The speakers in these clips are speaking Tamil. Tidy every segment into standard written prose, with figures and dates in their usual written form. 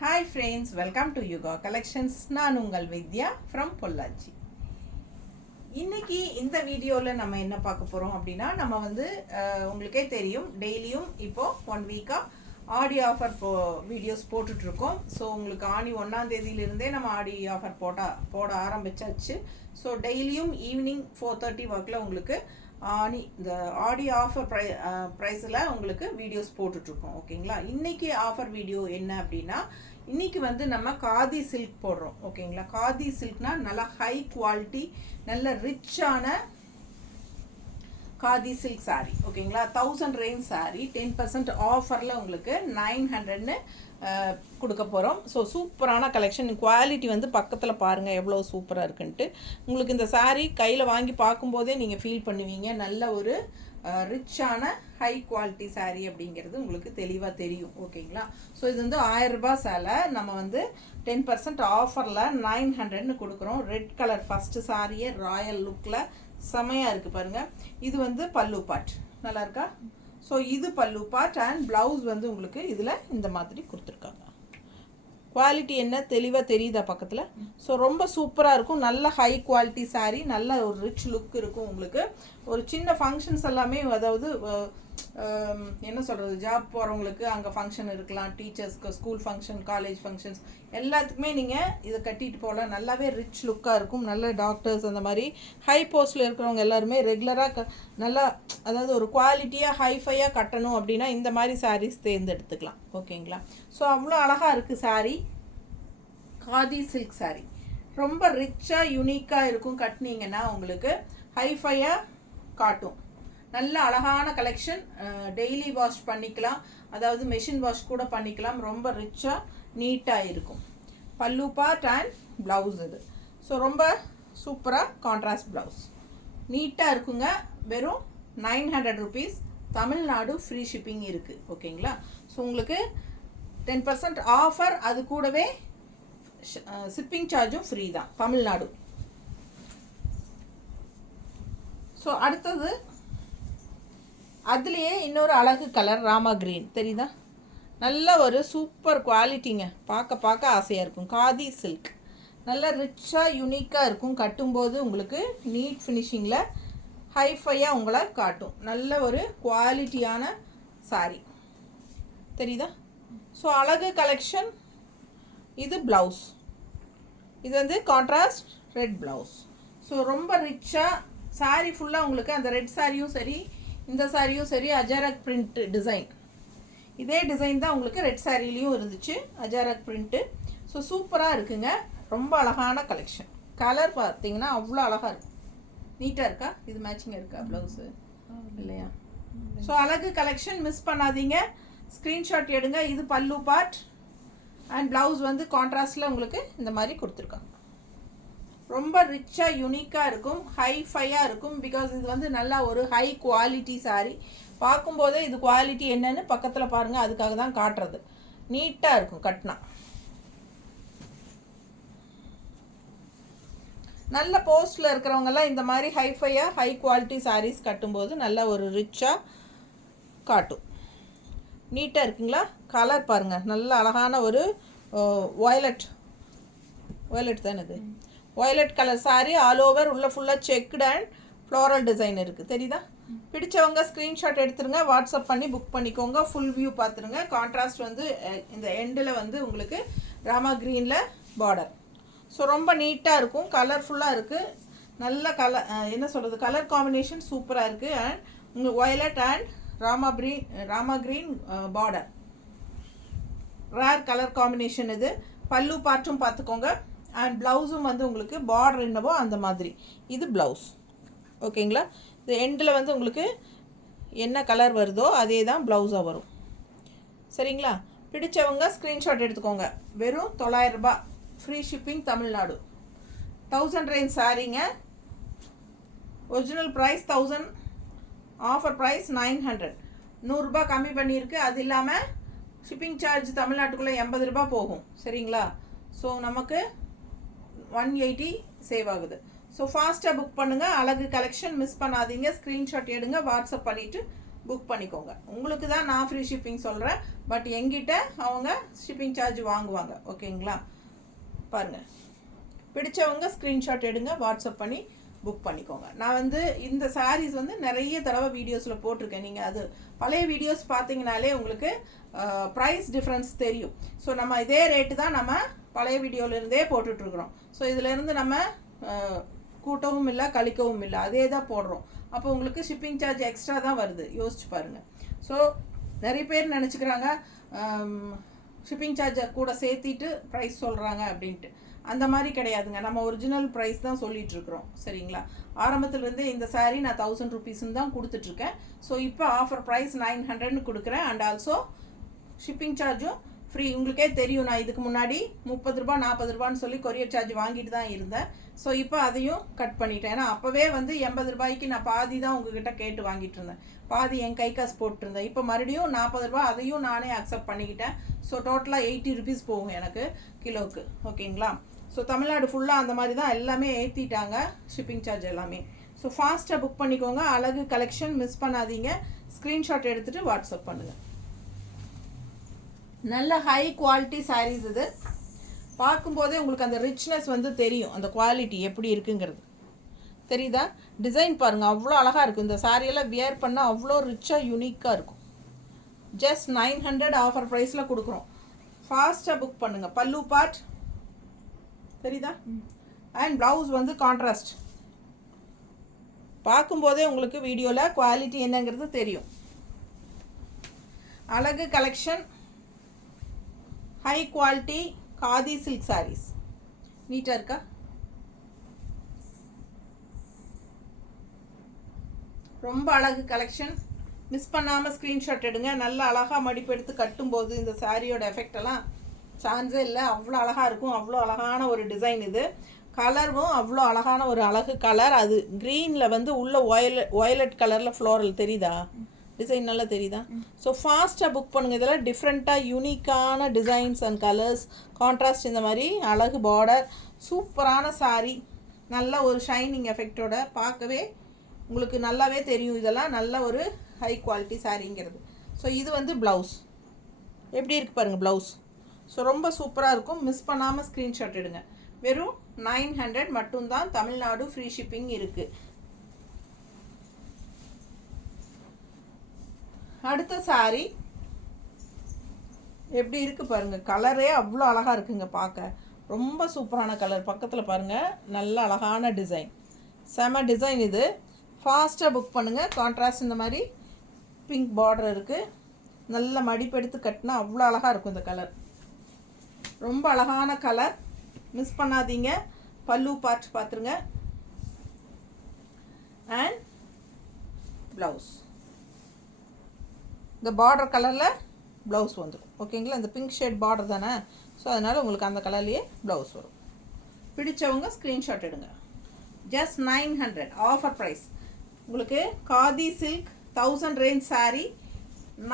Hi friends, welcome to Yuga Collections. நான் உங்கள் வித்யா from பொள்ளாச்சி. இன்னைக்கு இந்த வீடியோவில் நம்ம என்ன பார்க்க போகிறோம் அப்படின்னா நம்ம வந்து உங்களுக்கே தெரியும் டெய்லியும் இப்போது 1 வீக்காக ஆடி ஆஃபர் வீடியோஸ் போட்டுட்ருக்கோம். ஸோ உங்களுக்கு ஆணி 1ஆம் தேதியிலிருந்தே நம்ம ஆடி ஆஃபர் போட ஆரம்பிச்சாச்சு. ஸோ டெய்லியும் ஈவினிங் 4:30 வாக்கில் உங்களுக்கு இந்த ஆடி ஆஃபர் ப்ரைஸில் உங்களுக்கு வீடியோஸ் போட்டுட்ருக்கோம். ஓகேங்களா? இன்றைக்கி ஆஃபர் வீடியோ என்ன அப்படின்னா இன்றைக்கி வந்து நம்ம காதி சில்க் போடுறோம். ஓகேங்களா? காதி சில்க்னா நல்லா ஹை குவாலிட்டி நல்ல ரிச்சான காதி சில்க் சாரீ. ஓகேங்களா? 1000 ரேஞ்ச் சாரீ 10% ஆஃபரில் உங்களுக்கு 900ன்னு கொடுக்க போகிறோம். ஸோ சூப்பரான கலெக்ஷன். குவாலிட்டி வந்து பக்கத்தில் பாருங்கள் எவ்வளோ சூப்பராக இருக்குன்ட்டு. உங்களுக்கு இந்த சாரீ கையில் வாங்கி பார்க்கும்போதே நீங்கள் ஃபீல் பண்ணுவீங்க நல்ல ஒரு ரிச்சான ஹை குவாலிட்டி சாரீ அப்படிங்கிறது உங்களுக்கு தெளிவாக தெரியும். ஓகேங்களா? ஸோ இது வந்து 1000 ரூபாய் சேலை நம்ம வந்து 10% ஆஃபரில் 900ன்னு கொடுக்குறோம். ரெட் கலர் ஃபஸ்ட்டு சாரியே ராயல் லுக்கில் செமையாக இருக்குது பாருங்கள். இது வந்து பல்லு பாட் நல்லா இருக்கா? ஸோ இது பல்லு பாட் அண்ட் ப்ளவுஸ் வந்து உங்களுக்கு இதில் இந்த மாதிரி கொடுத்துருக்காங்க. குவாலிட்டி என்ன தெளிவாக தெரியுதா பக்கத்தில்? ஸோ ரொம்ப சூப்பராக இருக்கும். நல்ல ஹை குவாலிட்டி சாரீ நல்ல ஒரு ரிச் லுக் இருக்கும். உங்களுக்கு ஒரு சின்ன ஃபங்க்ஷன்ஸ் எல்லாமே அதாவது என்ன சொல்கிறது ஜாப் போகிறவங்களுக்கு அங்கே ஃபங்க்ஷன் இருக்கலாம், டீச்சர்ஸ்க்கு ஸ்கூல் ஃபங்க்ஷன் காலேஜ் ஃபங்க்ஷன்ஸ் எல்லாத்துக்குமே நீங்கள் இதை கட்டிட்டு போகலாம். நல்லாவே ரிச் லுக்காக இருக்கும். நல்ல டாக்டர்ஸ் அந்த மாதிரி ஹை போஸ்ட்டில் இருக்கிறவங்க எல்லாருமே ரெகுலராக நல்லா அதாவது ஒரு குவாலிட்டியாக ஹைஃபையாக கட்டணும் அப்படின்னா இந்த மாதிரி சாரீஸ் தேர்ந்தெடுத்துக்கலாம். ஓகேங்களா? ஸோ அவ்வளோ அழகாக இருக்குது சாரீ. காதி சில்க் சாரீ ரொம்ப ரிச்சாக யூனிக்காக இருக்கும். கட்டினீங்கன்னா உங்களுக்கு ஹைஃபையாக காட்டும். நல்ல அழகான கலெக்ஷன். டெய்லி வாஷ் பண்ணிக்கலாம், அதாவது மெஷின் வாஷ் கூட பண்ணிக்கலாம். ரொம்ப ரிச்சாக நீட்டாக இருக்கும். பல்லு பார்ட் அண்ட் ப்ளவுஸ் இது. ஸோ ரொம்ப சூப்பராக கான்ட்ராஸ்ட் ப்ளவுஸ் நீட்டாக இருக்குங்க. வெறும் 900 ருபீஸ். தமிழ்நாடு ஃப்ரீ ஷிப்பிங் இருக்குது. ஓகேங்களா? ஸோ உங்களுக்கு 10% ஆஃபர், அது கூடவே ஷிப்பிங் சார்ஜும் ஃப்ரீ தான் தமிழ்நாடு. ஸோ அடுத்தது அதுலேயே இன்னொரு அழகு கலர் ராமா கிரீன் தெரியுதா? நல்ல ஒரு சூப்பர் குவாலிட்டிங்க. பார்க்க ஆசையாக இருக்கும். காதி சில்க் நல்ல ரிச்சாக யூனிக்காக இருக்கும். கட்டும்போது உங்களுக்கு நீட் ஃபினிஷிங்கில் ஹைஃபையாக உங்களை காட்டும். நல்ல ஒரு குவாலிட்டியான சாரீ தெரியுதா? ஸோ அழகு கலெக்ஷன். இது ப்ளவுஸ். இது வந்து கான்ட்ராஸ்ட் ரெட் ப்ளவுஸ். ஸோ ரொம்ப ரிச்சாக சாரீ ஃபுல்லாக உங்களுக்கு அந்த ரெட் சாரியும் சரி இந்த சாரியும் சரி அஜாரக் பிரிண்ட் டிசைன். இதே டிசைன் தான் உங்களுக்கு ரெட் சாரிலையும் இருந்துச்சு, அஜாரக் பிரிண்ட்டு. ஸோ சூப்பராக இருக்குங்க. ரொம்ப அழகான கலெக்ஷன். கலர் பார்த்தீங்கன்னா அவ்வளோ அழகாக இருக்கும். நீட்டாக இருக்கா? இது மேட்சிங்காக இருக்கா ப்ளவுஸு இல்லையா? ஸோ அழகு கலெக்ஷன் மிஸ் பண்ணாதீங்க. ஸ்க்ரீன்ஷாட் எடுங்க. இது பல்லு பார்ட் அண்ட் ப்ளவுஸ் வந்து கான்ட்ராஸ்டில் உங்களுக்கு இந்த மாதிரி கொடுத்துருக்காங்க. ரொம்ப ரிச்சாக யூனிக்காக இருக்கும், ஹைஃபையாக இருக்கும். பிகாஸ் இது வந்து நல்லா ஒரு ஹை குவாலிட்டி சாரீ. பார்க்கும்போதே இது குவாலிட்டி என்னன்னு பக்கத்தில் பாருங்கள், அதுக்காக தான் காட்டுறது. நீட்டாக இருக்கும் கட்டினா. நல்ல போஸ்ட்டில் இருக்கிறவங்கெல்லாம் இந்த மாதிரி ஹைஃபையாக ஹை குவாலிட்டி சாரீஸ் கட்டும்போது நல்ல ஒரு ரிச்சாக காட்டும். நீட்டாக இருக்குங்களா? கலர் பாருங்கள். நல்ல அழகான ஒரு வயலட் தானே இது? Violet colour sari. All over உள்ள ஃபுல்லாக செக்குடு அண்ட் ஃப்ளோரல் டிசைன் இருக்குது தெரியுதா? பிடிச்சவங்க ஸ்க்ரீன்ஷாட் எடுத்துருங்க, வாட்ஸ்அப் பண்ணி புக் பண்ணிக்கோங்க. ஃபுல் வியூ பார்த்துருங்க. கான்ட்ராஸ்ட் வந்து இந்த எண்டில் வந்து உங்களுக்கு ராமா க்ரீனில் பார்டர். ஸோ ரொம்ப நீட்டாக இருக்கும். கலர்ஃபுல்லாக இருக்குது. நல்ல என்ன சொல்கிறது கலர் காம்பினேஷன் சூப்பராக இருக்குது. அண்ட் உங்களுக்கு violet and Rama green border. Rare colour combination இது. பல்லு பார்ட்டும் பார்த்துக்கோங்க. அண்ட் ப்ளவுஸும் வந்து உங்களுக்கு பார்டர் என்னவோ அந்த மாதிரி இது ப்ளவுஸ். ஓகேங்களா? இது எண்டில் வந்து உங்களுக்கு என்ன கலர் வருதோ அதே தான் ப்ளவுஸாக வரும். சரிங்களா? பிடிச்சவங்க ஸ்க்ரீன்ஷாட் எடுத்துக்கோங்க. வெறும் 900 ரூபாய். Free shipping Tamil Nadu. 1000 ரேஞ்ச் சாரீங்க. Original price 1000, offer price 900. 100 ரூபாய் கம்மி பண்ணியிருக்கு. அது இல்லாமல் ஷிப்பிங் சார்ஜ் தமிழ்நாட்டுக்குள்ளே 80 ரூபாய் போகும். சரிங்களா? ஸோ நமக்கு 180 சேவ் ஆகுது. ஸோ ஃபாஸ்ட்டாக புக் பண்ணுங்கள். அழகு கலெக்ஷன் மிஸ் பண்ணாதீங்க. ஸ்க்ரீன்ஷாட் எடுங்க, வாட்ஸ்அப் பண்ணிவிட்டு புக் பண்ணிக்கோங்க. உங்களுக்கு தான் நான் ஃப்ரீ ஷிப்பிங் சொல்கிறேன், பட் எங்கிட்ட அவங்க ஷிப்பிங் சார்ஜ் வாங்குவாங்க. ஓகேங்களா? பாருங்கள், பிடிச்சவங்க ஸ்க்ரீன்ஷாட் எடுங்க, வாட்ஸ்அப் பண்ணி புக் பண்ணிக்கோங்க. நான் வந்து இந்த சாரீஸ் வந்து நிறைய தடவை வீடியோஸில் போட்டிருக்கேன். நீங்கள் அது பழைய வீடியோஸ் பார்த்தீங்கனாலே உங்களுக்கு ப்ரைஸ் டிஃப்ரென்ஸ் தெரியும். ஸோ நம்ம இதே ரேட்டு தான் நம்ம பழைய வீடியோவிலேருந்தே போட்டுட்ருக்குறோம். ஸோ இதிலேருந்து நம்ம கூட்டவும் இல்லை கழிக்கவும் இல்லை, அதே தான் போடுறோம். அப்போ உங்களுக்கு ஷிப்பிங் சார்ஜ் எக்ஸ்ட்ரா தான் வருது, யோசிச்சு பாருங்கள். ஸோ நிறைய பேர் நினச்சிக்கிறாங்க ஷிப்பிங் சார்ஜை கூட சேர்த்திட்டு ப்ரைஸ் சொல்கிறாங்க அப்படின்ட்டு. அந்த மாதிரி கிடையாதுங்க. நம்ம ஒரிஜினல் ப்ரைஸ் தான் சொல்லிகிட்ருக்குறோம். சரிங்களா? ஆரம்பத்துலேருந்தே இந்த சாரீ நான் 1000 ருபீஸ்ன்னு தான் கொடுத்துட்ருக்கேன். ஸோ இப்போ ஆஃபர் ப்ரைஸ் 900ன்னு கொடுக்குறேன். அண்ட் ஆல்சோ ஷிப்பிங் சார்ஜும் ஃப்ரீ. உங்களுக்கே தெரியும், நான் இதுக்கு முன்னாடி 30 ரூபா 40 ரூபான்னு சொல்லி கொரியர் சார்ஜ் வாங்கிட்டு தான் இருந்தேன். ஸோ இப்போ அதையும் கட் பண்ணிட்டேன். ஏன்னா அப்போவே வந்து 80 ரூபாய்க்கு நான் பாதி தான் உங்ககிட்ட கேட்டு வாங்கிட்டு இருந்தேன், பாதி என் கை காசு போட்டிருந்தேன். இப்போ மறுபடியும் 40 ரூபா அதையும் நானே அக்செப்ட் பண்ணிக்கிட்டேன். ஸோ டோட்டலாக 80 ருபீஸ் போகும் எனக்கு கிலோவுக்கு. ஓகேங்களா? ஸோ தமிழ்நாடு ஃபுல்லாக அந்த மாதிரி தான் எல்லாமே ஏற்றிட்டாங்க ஷிப்பிங் சார்ஜ் எல்லாமே. ஸோ ஃபாஸ்ட்டாக புக் பண்ணிக்கோங்க. அழகு கலெக்ஷன் மிஸ் பண்ணாதீங்க. ஸ்க்ரீன்ஷாட் எடுத்துகிட்டு வாட்ஸ்அப் பண்ணுங்கள். நல்ல ஹை குவாலிட்டி சாரீஸ் இது. பார்க்கும்போதே உங்களுக்கு அந்த ரிச்னஸ் வந்து தெரியும், அந்த குவாலிட்டி எப்படி இருக்குங்கிறது தெரியுதா? டிசைன் பாருங்கள், அவ்வளோ அழகாக இருக்கும். இந்த சாரியெல்லாம் வியர் பண்ணால் அவ்வளோ ரிச்சாக யூனிக்காக இருக்கும். ஜஸ்ட் 900 ஆஃபர் ப்ரைஸில் கொடுக்குறோம். ஃபாஸ்ட்டாக புக் பண்ணுங்கள். பல்லு பார்ட் தெரியுதா? அண்ட் ப்ளவுஸ் வந்து கான்ட்ராஸ்ட். பார்க்கும்போதே உங்களுக்கு வீடியோவில் குவாலிட்டி என்னங்கிறது தெரியும். அழகு collection, high quality khadi silk sarees. நீட்டாக இருக்கா? ரொம்ப அழகு கலெக்ஷன். மிஸ் பண்ணாமல் ஸ்க்ரீன்ஷாட் எடுங்க. நல்ல அழகாக மடிப்பு எடுத்து கட்டும்போது இந்த சாரியோட எஃபெக்டெல்லாம் சான்ஸே இல்லை. அவ்வளோ அழகாக இருக்கும். அவ்வளோ அழகான ஒரு டிசைன் இது. கலரும் அவ்வளோ அழகான ஒரு அழகு கலர். அது க்ரீனில் வந்து உள்ள ஒயலட் கலரில் ஃப்ளோரல் தெரியுதா? டிசைன் நல்லா தெரியுதா? ஸோ ஃபாஸ்ட்டாக புக் பண்ணுங்கள். இதெல்லாம் டிஃப்ரெண்ட்டாக யூனிக்கான டிசைன்ஸ் அண்ட் கலர்ஸ், கான்ட்ராஸ்ட், இந்த மாதிரி அழகு பார்டர், சூப்பரான சாரீ, நல்ல ஒரு ஷைனிங் எஃபெக்டோட பார்க்கவே உங்களுக்கு நல்லாவே தெரியும். இதெல்லாம் நல்ல ஒரு ஹை குவாலிட்டி சாரீங்கிறது. ஸோ இது வந்து ப்ளவுஸ் எப்படி இருக்குது பாருங்கள், ப்ளவுஸ். ஸோ ரொம்ப சூப்பராக இருக்கும். மிஸ் பண்ணாமல் ஸ்க்ரீன்ஷாட் எடுங்க. வெறும் 900 மட்டும்தான். தமிழ்நாடு ஃப்ரீ ஷிப்பிங் இருக்குது. அடுத்த சாரீ எப்படி இருக்குது பாருங்கள். கலரே அவ்வளோ அழகாக இருக்குங்க பார்க்க. ரொம்ப சூப்பரான கலர். பக்கத்தில் பாருங்கள், நல்ல அழகான டிசைன், செம டிசைன் இது. ஃபாஸ்ட்டாக புக் பண்ணுங்கள். கான்ட்ராஸ்ட் இந்த மாதிரி பிங்க் பார்டர் இருக்குது. நல்ல மடிப்பெடுத்து கட்டினா அவ்வளோ அழகாக இருக்கும் இந்த கலர். ரொம்ப அழகான கலர், மிஸ் பண்ணாதீங்க. பல்லு பார்ட் பார்த்துருங்க. அண்ட் ப்ளவுஸ் இந்த பார்டர் கலரில் ப்ளவுஸ் வந்துடும். ஓகேங்களா? இந்த பிங்க் ஷேட் பார்டர் தானே, ஸோ அதனால் உங்களுக்கு அந்த கலர்லேயே ப்ளவுஸ் வரும். பிடிச்சவங்க ஸ்க்ரீன்ஷாட் எடுங்க. Just 900 offer price. உங்களுக்கு khadi silk 1000 range sari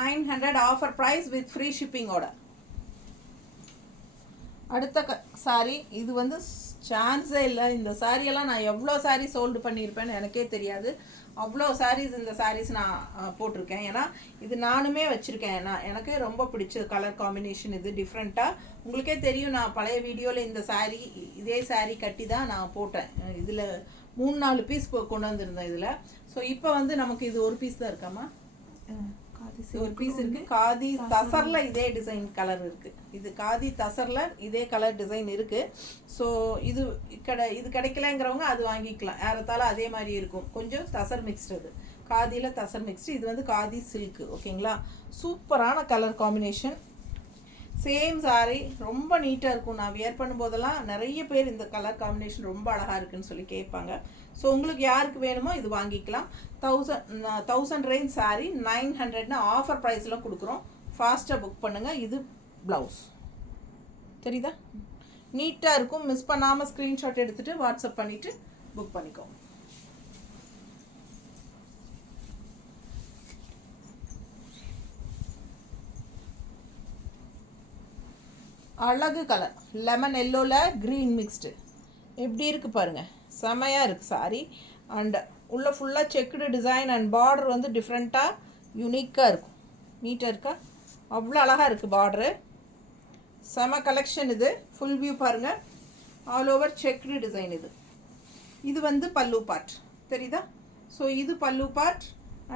900 offer price with free ஷிப்பிங்கோட. அடுத்த சாரீ இது வந்து சான்ஸே இல்லை. இந்த சாரியெல்லாம் நான் எவ்வளோ சாரீ சோல்டு பண்ணியிருப்பேன்னு எனக்கே தெரியாது. அவ்வளோ சாரீஸ் இந்த சாரீஸ் நான் போட்டிருக்கேன். ஏன்னா இது நானுமே வச்சுருக்கேன். எனக்கு ரொம்ப பிடிச்ச கலர் காம்பினேஷன் இது, டிஃப்ரெண்ட்டாக. உங்களுக்கே தெரியும், நான் பழைய வீடியோவில் இந்த சாரீ இதே சாரீ கட்டி தான் நான் போட்டேன். இதில் 3-4 பீஸ் கொண்டு வந்திருந்தேன் இதில். ஸோ இப்போ வந்து நமக்கு இது ஒரு பீஸ் தான் இருக்காமா? ஒரு பீஸ் இருக்கு. காதி தசர்ல இதே டிசைன் கலர் இருக்கு. இது காதி தசர்ல இதே கலர் டிசைன் இருக்கு. ஸோ இது கிடைக்கலங்கிறவங்க அது வாங்கிக்கலாம். ஏறத்தால அதே மாதிரி இருக்கும். கொஞ்சம் தசர் மிக்ஸ்டு. இது காதியில தசர் மிக்ஸ்டு. இது வந்து காதி சில்க். ஓகேங்களா? சூப்பரான கலர் காம்பினேஷன். சேம் சாரீ ரொம்ப நீட்டாக இருக்கும். நான் வியர் பண்ணும்போதெல்லாம் நிறைய பேர் இந்த கலர் காம்பினேஷன் ரொம்ப அழகாக இருக்குன்னு சொல்லி கேட்பாங்க. ஸோ உங்களுக்கு யாருக்கு வேணுமோ இது வாங்கிக்கலாம். 1000 ரேஞ்ச் சாரீ 900ன்னு ஆஃபர் ப்ரைஸில் கொடுக்குறோம். ஃபாஸ்ட்டாக புக் பண்ணுங்கள். இது ப்ளவுஸ் தெரியுதா? நீட்டாக இருக்கும். மிஸ் பண்ணாமல் ஸ்க்ரீன்ஷாட் எடுத்துகிட்டு வாட்ஸ்அப் பண்ணிவிட்டு புக் பண்ணிக்கோங்க. அழகு கலர், லெமன் எல்லோவில் க்ரீன் மிக்ஸ்டு. எப்படி இருக்குது பாருங்கள், செமையாக இருக்குது சாரி. அண்ட் உள்ள ஃபுல்லாக செக்குடு டிசைன் அண்ட் பார்டர் வந்து டிஃப்ரெண்ட்டாக யூனிக்காக இருக்கும். நீட்டாக இருக்கா? அவ்வளோ அழகாக இருக்குது பார்டரு. செம கலெக்ஷன் இது. ஃபுல் வியூ பாருங்கள். ஆல் ஓவர் செக்டு டிசைன் இது. இது வந்து பல்லு பார்ட் தெரியுதா? ஸோ இது பல்லு பார்ட்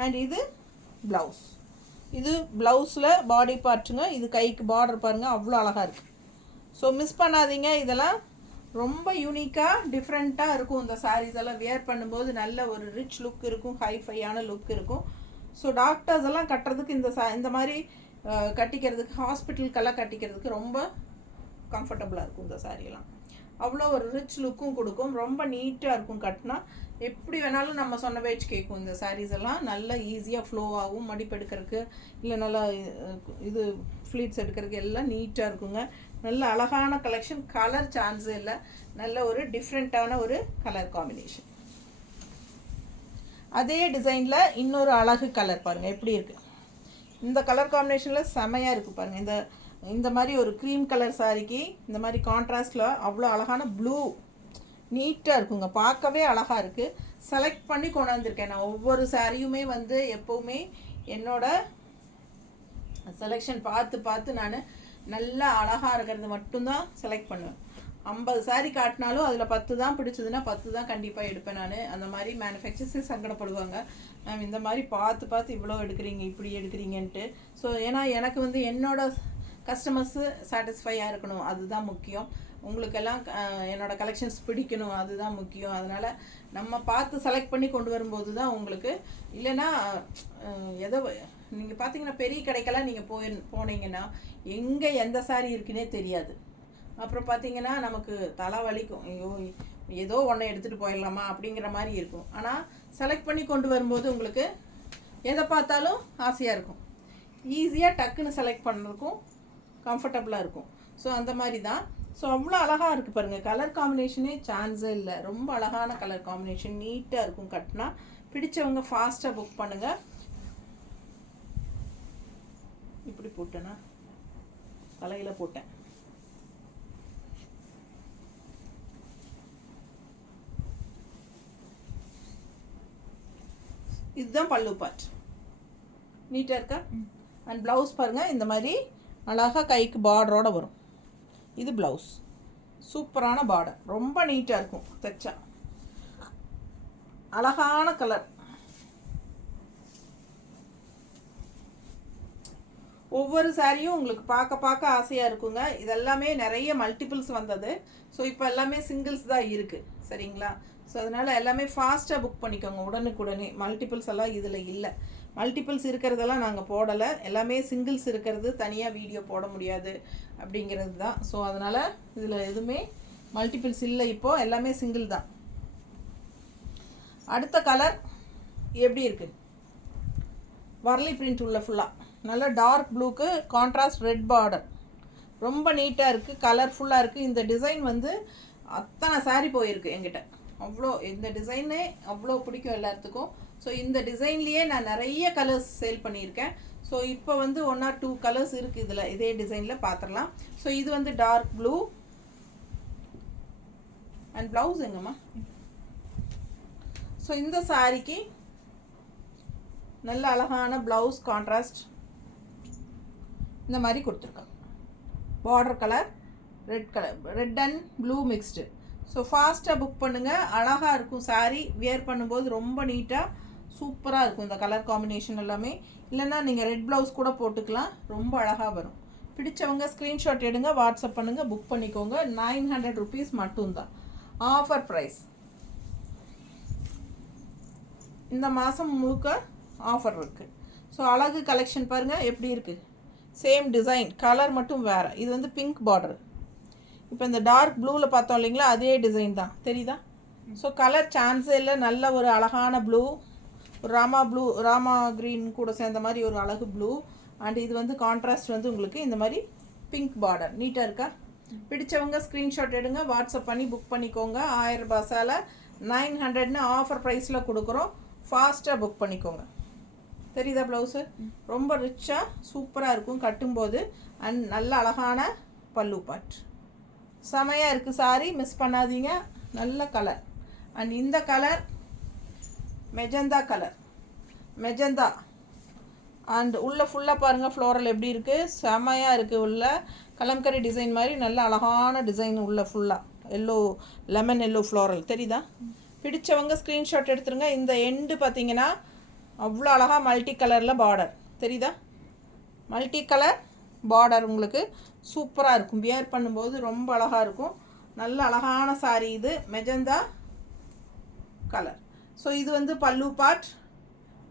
அண்ட் இது ப்ளவுஸ். இது ப்ளவுஸில் பாடி பார்ட்டுங்க. இது கைக்கு பார்டர் பாருங்கள், அவ்வளோ அழகாக இருக்குது. ஸோ மிஸ் பண்ணாதீங்க. இதெல்லாம் ரொம்ப யூனிக்காக டிஃப்ரெண்ட்டாக இருக்கும். இந்த சாரீஸ் எல்லாம் வியர் பண்ணும்போது நல்ல ஒரு ரிச் லுக் இருக்கும், ஹைஃபையான லுக் இருக்கும். ஸோ டாக்டர்ஸ் எல்லாம் கட்டுறதுக்கு இந்த மாதிரி கட்டிக்கிறதுக்கு, ஹாஸ்பிட்டலுக்கெல்லாம் கட்டிக்கிறதுக்கு ரொம்ப கம்ஃபர்டபுளாக இருக்கும். இந்த சாரியெல்லாம் அவ்வளோ ஒரு ரிச் லுக்கும் கொடுக்கும். ரொம்ப நீட்டாக இருக்கும். கட்டினா எப்படி வேணாலும் நம்ம சொன்ன பேச்சு கேட்கும். இந்த சாரீஸ் எல்லாம் நல்லா ஈஸியாக ஃப்ளோ ஆகும். மடிப்பு எடுக்கிறதுக்கு இல்லை நல்லா இது ஃப்ளீட்ஸ் எடுக்கிறதுக்கு எல்லாம் நீட்டாக இருக்குங்க. நல்ல அழகான கலெக்ஷன். கலர் சான்ஸே இல்லை. நல்ல ஒரு டிஃப்ரெண்ட்டான ஒரு கலர் காம்பினேஷன். அதே டிசைனில் இன்னொரு அழகு கலர் பாருங்கள் எப்படி இருக்குது. இந்த கலர் காம்பினேஷனில் செமையாக இருக்குது பாருங்கள். இந்த மாதிரி ஒரு க்ரீம் கலர் சாரிக்கு இந்த மாதிரி கான்ட்ராஸ்டில் அவ்வளோ அழகான ப்ளூ நீட்டாக இருக்குங்க. பார்க்கவே அழகாக இருக்குது. செலக்ட் பண்ணி கொண்டாந்துருக்கேன் நான். ஒவ்வொரு சாரியுமே வந்து எப்போவுமே என்னோட செலெக்ஷன் பார்த்து நான் நல்லா அழகாக இருக்கிறது மட்டும்தான் செலக்ட் பண்ணுவேன். 50 சாரீ காட்டினாலும் அதில் 10 தான் பிடிச்சதுன்னா 10 தான் கண்டிப்பாக எடுப்பேன் நான். அந்த மாதிரி மேனுஃபேக்சர்ஸே சங்கடப்படுவாங்க, மேம் இந்த மாதிரி பார்த்து இவ்வளோ எடுக்கிறீங்க, இப்படி எடுக்கிறீங்கன்ட்டு. ஸோ ஏன்னா எனக்கு வந்து என்னோட கஸ்டமர்ஸு சாட்டிஸ்ஃபையாக இருக்கணும், அதுதான் முக்கியம். உங்களுக்கெல்லாம் என்னோடய கலெக்ஷன்ஸ் பிடிக்கணும், அதுதான் முக்கியம். அதனால் நம்ம பார்த்து செலக்ட் பண்ணி கொண்டு வரும்போது தான் உங்களுக்கு. இல்லைன்னா எதோ நீங்கள் பார்த்தீங்கன்னா பெரிய கடைக்கெல்லாம் நீங்கள் போனீங்கன்னா எங்கே எந்த சாரீ இருக்குன்னே தெரியாது. அப்புறம் பார்த்தீங்கன்னா நமக்கு தலை வலிக்கும். ஐயோ ஏதோ ஒன்றை எடுத்துகிட்டு போயிடலாமா அப்படிங்கிற மாதிரி இருக்கும். ஆனால் செலக்ட் பண்ணி கொண்டு வரும்போது உங்களுக்கு எதை பார்த்தாலும் ஆசையாக இருக்கும். ஈஸியாக டக்குன்னு செலக்ட் பண்ணுறதுக்கும் கம்ஃபர்டபுளாக இருக்கும். ஸோ அந்த மாதிரி தான். ஸோ அவ்வளோ அழகாக இருக்குது பாருங்கள். கலர் காம்பினேஷனே சான்ஸே இல்லை. ரொம்ப அழகான கலர் காம்பினேஷன். நீட்டாக இருக்கும். கட்டினா பிடிச்சவங்க ஃபாஸ்ட்டாக புக் பண்ணுங்கள். இப்படி போட்டேன்னா தலையில் போட்டேன். இதுதான் பல்லு பார்ட். நீட்டாக இருக்கா? அண்ட் ப்ளவுஸ் பாருங்கள். இந்த மாதிரி அழகாக கைக்கு பார்டரோடு வரும். இது ப்ளவுஸ். சூப்பரான பார்டர். ரொம்ப நீட்டாக இருக்கும் தைச்சா. அழகான கலர். ஒவ்வொரு சாரியும் உங்களுக்கு பார்க்க ஆசையாக இருக்குங்க. இதெல்லாமே நிறைய மல்டிபிள்ஸ் வந்தது. ஸோ இப்போ எல்லாமே சிங்கிள்ஸ் தான் இருக்குது. சரிங்களா? ஸோ அதனால் எல்லாமே ஃபாஸ்ட்டாக புக் பண்ணிக்கோங்க உடனுக்குடனே. மல்டிபிள்ஸ் எல்லாம் இதில் இல்லை. மல்டிபிள்ஸ் இருக்கிறதெல்லாம் நாங்கள் போடலை. எல்லாமே சிங்கிள்ஸ் இருக்கிறது தனியாக வீடியோ போட முடியாது அப்படிங்கிறது தான். ஸோ அதனால் இதில் எதுவுமே மல்டிபிள்ஸ் இல்லை. இப்போது எல்லாமே சிங்கிள் தான். அடுத்த கலர் எப்படி இருக்குது? வர்லி பிரிண்ட் உள்ள ஃபுல்லாக நல்ல டார்க் ப்ளூக்கு கான்ட்ராஸ்ட் ரெட் பார்டர். ரொம்ப நீட்டாக இருக்குது. கலர்ஃபுல்லாக இருக்குது. இந்த டிசைன் வந்து அத்தனை சாரி போயிருக்கு என்கிட்ட. அவ்வளோ இந்த டிசைனே அவ்வளோ பிடிக்கும் எல்லாத்துக்கும். ஸோ இந்த டிசைன்லேயே நான் நிறைய கலர்ஸ் சேல் பண்ணியிருக்கேன். ஸோ இப்போ வந்து 1 or 2 கலர்ஸ் இருக்குது இதில். இதே டிசைனில் பார்த்துடலாம். ஸோ இது வந்து டார்க் ப்ளூ அண்ட் ப்ளவுஸ் எங்கம்மா? ஸோ இந்த சாரிக்கு நல்ல அழகான ப்ளவுஸ் கான்ட்ராஸ்ட் இந்த மாதிரி கொடுத்துருக்காங்க. Border colour red and blue mixed. So ஃபாஸ்ட்டாக புக் பண்ணுங்கள். அழகாக இருக்கும் சாரீ. வியர் பண்ணும்போது ரொம்ப நீட்டாக சூப்பராக இருக்கும் இந்த கலர் காம்பினேஷன் எல்லாமே. இல்லைன்னா நீங்கள் ரெட் ப்ளவுஸ் கூட போட்டுக்கலாம். ரொம்ப அழகாக வரும். பிடிச்சவங்க ஸ்க்ரீன்ஷாட் எடுங்க, வாட்ஸ்அப் பண்ணுங்கள், புக் பண்ணிக்கோங்க. 900 rupees மட்டும்தான். Offer price. இந்த மாதம் முழுக்க ஆஃபர் இருக்குது. ஸோ அழகு கலெக்ஷன் பாருங்கள் எப்படி இருக்குது. சேம் டிசைன், கலர் மட்டும் வேறு. இது வந்து பிங்க் பார்டர். இப்போ இந்த டார்க் ப்ளூவில் பார்த்தோம் இல்லைங்களா, அதே டிசைன் தான். தெரியுதா? ஸோ கலர் சான்ஸே இல்லை. நல்ல ஒரு அழகான ப்ளூ, ஒரு ராமா க்ரீன் கூட சேர்ந்த மாதிரி ஒரு அழகு ப்ளூ. அண்ட் இது வந்து கான்ட்ராஸ்ட் வந்து உங்களுக்கு இந்த மாதிரி பிங்க் பார்டர். நீட்டாக இருக்கா? பிடிச்சவங்க ஸ்க்ரீன்ஷாட் எடுங்க, வாட்ஸ்அப் பண்ணி புக் பண்ணிக்கோங்க. 1000 ரூபாய் சேலை 900ன்னு ஆஃபர் ப்ரைஸில் கொடுக்குறோம். ஃபாஸ்ட்டாக புக் பண்ணிக்கோங்க. தெரியுதா? ப்ளவுஸு ரொம்ப ரிச்சாக சூப்பராக இருக்கும் கட்டும்போது. அண்ட் நல்ல அழகான பல்லு பார்ட். செமையாக இருக்குது சாரி. மிஸ் பண்ணாதீங்க. நல்ல கலர். அண்ட் இந்த colour magenta colour. Magenta and உள்ளே ஃபுல்லாக பாருங்கள் ஃப்ளோரல் எப்படி இருக்குது, செமையாக இருக்குது. உள்ள கலம்கரி டிசைன் மாதிரி நல்ல அழகான டிசைன் உள்ள ஃபுல்லாக எல்லோ லெமன் எல்லோ ஃப்ளோரல் தெரியுதா. பிடிச்சவங்க ஸ்க்ரீன்ஷாட் எடுத்துருங்க. இந்த எண்டு பார்த்தீங்கன்னா அவ்வளோ அழகாக மல்டி கலரில் பார்டர் தெரியுதா, மல்டி கலர் பார்டர் உங்களுக்கு சூப்பராக இருக்கும். வியர் பண்ணும்போது ரொம்ப அழகாக இருக்கும். நல்ல அழகான சாரீ இது, மெஜந்தா கலர். ஸோ இது வந்து பல்லு பார்ட்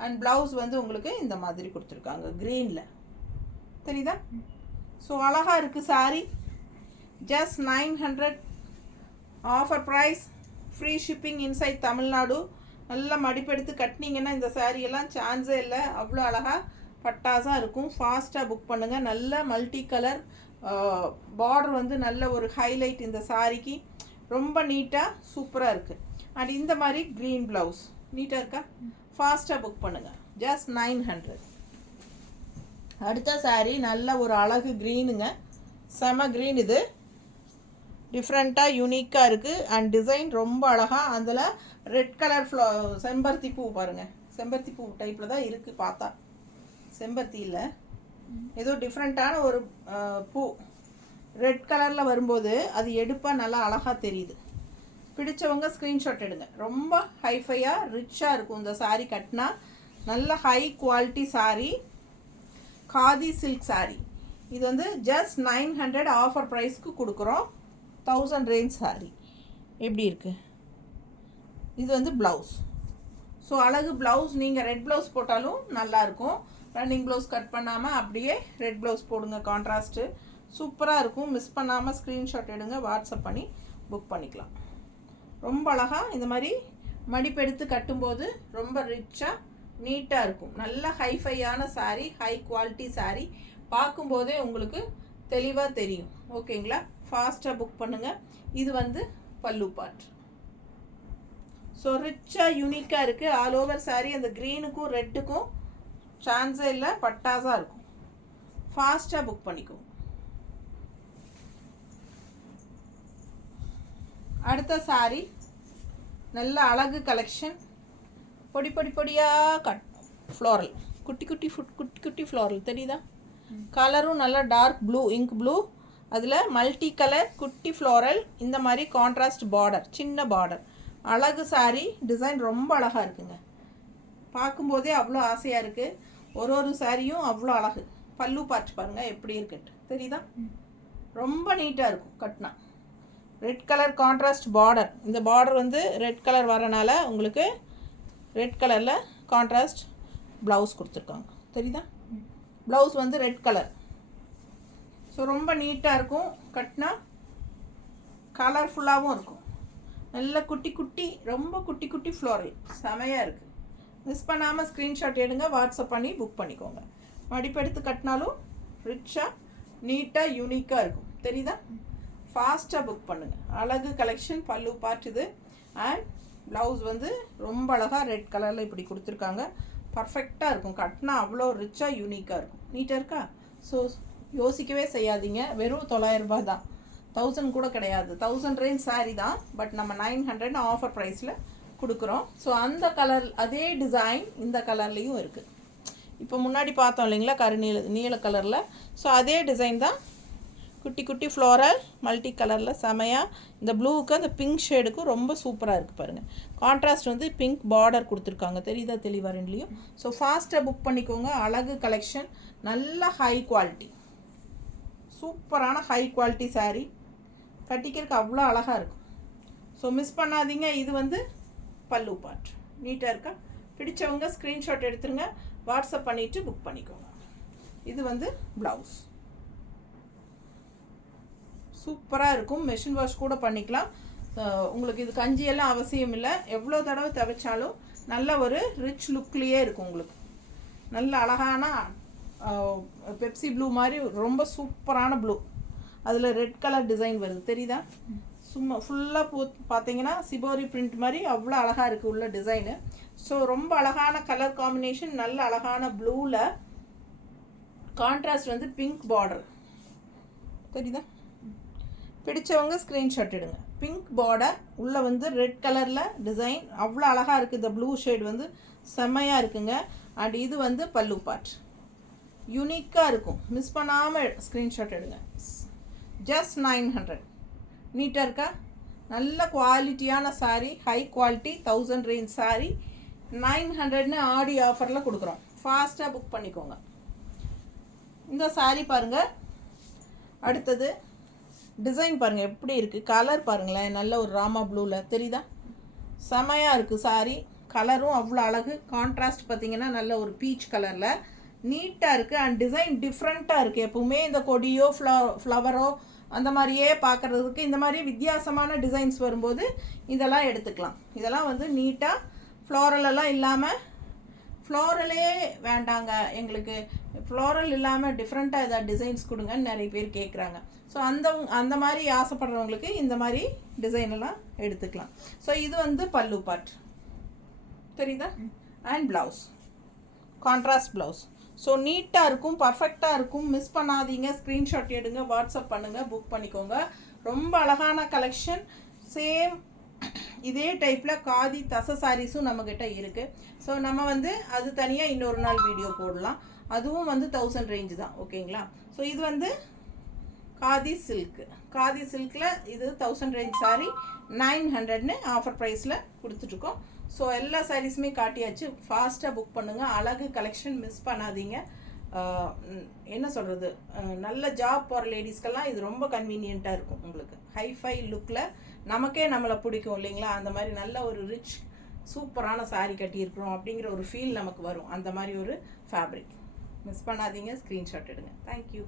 அண்ட் ப்ளவுஸ் வந்து உங்களுக்கு இந்த மாதிரி கொடுத்துருக்காங்க க்ரீனில் தெரியுதா. ஸோ அழகாக இருக்குது saree. Just 900 offer price, free shipping inside Tamil Nadu. நல்லா மடிப்பெடுத்து கட்டினீங்கன்னா இந்த சாரியெல்லாம் சான்ஸே இல்லை, அவ்வளோ அழகாக பட்டாசாக இருக்கும். ஃபாஸ்ட்டாக புக் பண்ணுங்கள். நல்ல மல்டி கலர் பார்டர் வந்து நல்ல ஒரு ஹைலைட் இந்த சாரிக்கு. ரொம்ப நீட்டாக சூப்பராக இருக்குது. அண்ட் இந்த மாதிரி க்ரீன் ப்ளவுஸ் நீட்டாக இருக்கா. ஃபாஸ்ட்டாக புக் பண்ணுங்கள். ஜஸ்ட் 900. அடுத்த சாரீ நல்ல ஒரு அழகு க்ரீனுங்க, செம க்ரீன். இது டிஃப்ரெண்ட்டாக யூனிக்காக இருக்குது அண்ட் டிசைன் ரொம்ப அழகாக. அதில் ரெட் கலர் செம்பருத்தி பூ பாருங்கள், செம்பருத்தி பூ டைப்பில் தான் இருக்குது பார்த்தா. செம்பருத்தி இல்லை, ஏதோ டிஃப்ரெண்ட்டான ஒரு பூ ரெட் கலரில் வரும்போது அது எடுப்பாக நல்லா அழகாக தெரியுது. பிடிச்சவங்க ஸ்க்ரீன்ஷாட் எடுங்க. ரொம்ப ஹைஃபையாக ரிச்சாக இருக்கும் இந்த சாரீ கட்டினா. நல்ல high quality sari, khadi silk sari. இது வந்து ஜஸ்ட் 900 ஆஃபர் ப்ரைஸ்க்கு கொடுக்குறோம். 1000 ரேஞ்ச் சாரீ எப்படி இருக்குது. இது வந்து ப்ளவுஸ். ஸோ அழகு ப்ளவுஸ். நீங்கள் ரெட் ப்ளவுஸ் போட்டாலும் நல்லாயிருக்கும். ரன்னிங் ப்ளவுஸ் கட் பண்ணாமல் அப்படியே ரெட் ப்ளவுஸ் போடுங்க, கான்ட்ராஸ்ட்டு சூப்பராக இருக்கும். மிஸ் பண்ணாமல் ஸ்க்ரீன்ஷாட் எடுங்க, வாட்ஸ்அப் பண்ணி புக் பண்ணிக்கலாம். ரொம்ப அழகாக இந்த மாதிரி மடிப்பெடுத்து கட்டும்போது ரொம்ப ரிச்சாக நீட்டாக இருக்கும். நல்ல ஹைஃபையான சாரீ, ஹை குவாலிட்டி சாரீ. பார்க்கும்போதே உங்களுக்கு தெளிவாக தெரியும். ஓகேங்களா, ஃபாஸ்ட்டாக புக் பண்ணுங்கள். இது வந்து பல்லு பார்ட். ஸோ ரிச்சாக யூனிக்காக இருக்குது. ஆல் ஓவர் சாரீ அந்த க்ரீனுக்கும் ரெட்டுக்கும் சான்ஸே இல்லை, பட்டாசாக இருக்கும். ஃபாஸ்ட்டாக புக் பண்ணிக்கும். அடுத்த சாரீ நல்ல அழகு கலெக்ஷன். பொடி பொடி பொடியாக ஃப்ளோரல், குட்டி குட்டி குட்டி குட்டி ஃப்ளோரல் தெரியுதா. கலரும் நல்லா டார்க் ப்ளூ, இங்க் ப்ளூ. அதில் மல்டி கலர் குட்டி ஃப்ளோரல். இந்த மாதிரி கான்ட்ராஸ்ட் பார்டர், சின்ன பார்டர். அழகு சாரீ, டிசைன் ரொம்ப அழகாக இருக்குங்க. பார்க்கும்போதே அவ்வளோ ஆசையாக இருக்குது. ஒரு சாரியும் அவ்வளோ அழகு. பல்லு பார்த்து பாருங்கள் எப்படி இருக்குன்ட்டு தெரியுதா. ரொம்ப நீட்டாக இருக்கும் கட்டினா. Red colour contrast border. இந்த பார்டர் வந்து ரெட் கலர் வரனால உங்களுக்கு ரெட் கலரில் கான்ட்ராஸ்ட் ப்ளவுஸ் கொடுத்துருக்காங்க தெரியுதா. ப்ளவுஸ் வந்து ரெட் கலர். ஸோ ரொம்ப நீட்டாக இருக்கும் கட்டினா, கலர்ஃபுல்லாகவும் இருக்கும். நல்ல குட்டி குட்டி, ரொம்ப குட்டி குட்டி ஃப்ளோரல், செமையாக இருக்குது. மிஸ் பண்ணாமல் ஸ்க்ரீன்ஷாட் எடுங்க, வாட்ஸ்அப் பண்ணி புக் பண்ணிக்கோங்க. மடிப்பெடுத்து கட்டினாலும் ரிச்சாக நீட்டாக யூனிக்காக இருக்கும் தெரியுதா. ஃபாஸ்ட்டாக புக் பண்ணுங்கள். அழகு கலெக்ஷன். பல்லு பார்ட் இது. அண்ட் ப்ளவுஸ் வந்து ரொம்ப அழகாக ரெட் கலரில் இப்படி கொடுத்துருக்காங்க. பர்ஃபெக்டாக இருக்கும் கட்டினா, அவ்வளோ ரிச்சாக யூனிக்காக இருக்கும். நீட்டாக இருக்கா. ஸோ யோசிக்கவே செய்யாதீங்க. வெறும் 900 ரூபாய் தான், 1000 கூட கிடையாது. 1000 ரேஞ்ச் சாரீ தான், பட் நம்ம 900 ஆஃபர் ப்ரைஸில் கொடுக்குறோம். ஸோ அந்த கலர் அதே டிசைன் இந்த கலர்லேயும் இருக்குது. இப்போ முன்னாடி பார்த்தோம் இல்லைங்களா, நீல கலரில். ஸோ அதே டிசைன் தான், குட்டி குட்டி ஃப்ளோரல் மல்டி கலரில் செமையாக. இந்த ப்ளூவுக்கு அந்த பிங்க் ஷேடுக்கும் ரொம்ப சூப்பராக இருக்குது பாருங்கள். கான்ட்ராஸ்ட் வந்து பிங்க் பார்டர் கொடுத்துருக்காங்க தெரியுதா தெளிவாக ரெண்டுலேயும். ஸோ ஃபாஸ்ட்டாக புக் பண்ணிக்கோங்க. அழகு கலெக்ஷன், நல்ல ஹை குவாலிட்டி, சூப்பரான ஹை குவாலிட்டி சாரீ. கட்டிக்கிறதுக்கு அவ்வளோ அழகாக இருக்கும். ஸோ மிஸ் பண்ணாதீங்க. இது வந்து பல்லு பார்ட். நீட்டாக இருக்கா. பிடிச்சவங்க ஸ்க்ரீன்ஷாட் எடுத்துருங்க, வாட்ஸ்அப் பண்ணிவிட்டு புக் பண்ணிக்கோங்க. இது வந்து ப்ளவுஸ். சூப்பராக இருக்கும். மெஷின் வாஷ் கூட பண்ணிக்கலாம். உங்களுக்கு இது கஞ்சியெல்லாம் அவசியம் இல்லை. எவ்வளோ தடவை துவைச்சாலும் நல்ல ஒரு ரிச் லுக்லேயே இருக்கும் உங்களுக்கு. நல்ல அழகான பெப்சி ப்ளூ மாதிரி ரொம்ப சூப்பரான ப்ளூ. அதில் ரெட் கலர் டிசைன் வருது தெரியுதா. சும்மா ஃபுல்லாக பார்த்தீங்கன்னா சிபோரி பிரிண்ட் மாதிரி அவ்வளோ அழகாக இருக்குது உள்ள டிசைனு. ஸோ ரொம்ப அழகான கலர் காம்பினேஷன். நல்ல அழகான ப்ளூவில் கான்ட்ராஸ்ட் வந்து பிங்க் பார்டர் தெரியுதா. பிடிச்சவங்க ஸ்க்ரீன்ஷாட் எடுங்க. பிங்க் பார்டர் உள்ளே வந்து ரெட் கலரில் டிசைன் அவ்வளோ அழகாக இருக்குது. இந்த ப்ளூ ஷேட் வந்து செம்மையாக இருக்குங்க. அண்ட் இது வந்து பல்லு பார்ட். யூனிக்காக இருக்கும். மிஸ் பண்ணாமல் ஸ்க்ரீன்ஷாட் எடுங்க. ஜஸ்ட் 900. நீட்டாக இருக்கா? நல்ல குவாலிட்டியான sari, high quality 1000 range sari 900ன்னு ஆடி ஆஃபரில் கொடுக்குறோம். ஃபாஸ்ட்டாக புக் பண்ணிக்கோங்க. இந்த சாரீ பாருங்கள். அடுத்தது டிசைன் பாருங்கள் எப்படி இருக்குது. கலர் பாருங்களேன், நல்ல ஒரு ராமா ப்ளூவில் தெரியுதா? செமையாக இருக்குது சாரீ. கலரும் அவ்வளோ அழகு. கான்ட்ராஸ்ட் பார்த்திங்கன்னா நல்ல ஒரு பீச் கலரில் நீட்டாக இருக்குது. அண்ட் டிசைன் டிஃப்ரெண்ட்டாக இருக்குது. எப்பவுமே இந்த கொடியோ ஃப்ளவரோ அந்த மாதிரியே பார்க்குறதுக்கு இந்த மாதிரி வித்தியாசமான டிசைன்ஸ் வரும்போது இதெல்லாம் எடுத்துக்கலாம். இதெல்லாம் வந்து நீட்டாக ஃப்ளோரலெல்லாம் இல்லாமல், ஃப்ளோரலே வேண்டாங்க எங்களுக்கு, ஃப்ளோரல் இல்லாமல் டிஃப்ரெண்ட்டாக ஏதாவது டிசைன்ஸ் கொடுங்கன்னு நிறைய பேர் கேட்குறாங்க. ஸோ அந்த மாதிரி ஆசைப்படுறவங்களுக்கு இந்த மாதிரி டிசைனெல்லாம் எடுத்துக்கலாம். ஸோ இது வந்து பல்லு பார்ட் தெரியுதா? And blouse, contrast blouse. So நீட்டாக இருக்கும், பர்ஃபெக்டாக இருக்கும். மிஸ் பண்ணாதீங்க. ஸ்க்ரீன்ஷாட் எடுங்க, வாட்ஸ்அப் பண்ணுங்கள், புக் பண்ணிக்கோங்க. ரொம்ப அழகான கலெக்ஷன். சேம் இதே டைப்பில் காதி தசை சாரீஸும் நம்மக்கிட்ட இருக்குது. ஸோ நம்ம வந்து அது தனியாக இன்னொரு நாள் வீடியோ போடலாம். அதுவும் வந்து 1000 ரேஞ்சு தான். ஓகேங்களா? ஸோ இது வந்து காதி சில்க்கு. காதி சில்கில் இது 1000 ரேஞ்ச் சாரீ 900ன்னு ஆஃபர் ப்ரைஸில் கொடுத்துட்ருக்கோம். ஸோ எல்லா சாரீஸுமே காட்டியாச்சு. ஃபாஸ்ட்டாக புக் பண்ணுங்கள். அழகு கலெக்ஷன், மிஸ் பண்ணாதீங்க. என்ன சொல்கிறது, நல்ல ஜாப் போகிற லேடிஸ்க்கெல்லாம் இது ரொம்ப கன்வீனியண்ட்டாக இருக்கும். உங்களுக்கு ஹைஃபை லுக்கில் நமக்கே நம்மளை பிடிக்கும் இல்லைங்களா? அந்த மாதிரி நல்ல ஒரு ரிச் சூப்பரான சாரீ கட்டியிருக்கிறோம் அப்படிங்கிற ஒரு ஃபீல் நமக்கு வரும். அந்த மாதிரி ஒரு ஃபேப்ரிக். மிஸ் பண்ணாதீங்க. ஸ்க்ரீன்ஷாட் எடுங்க. தேங்க்யூ.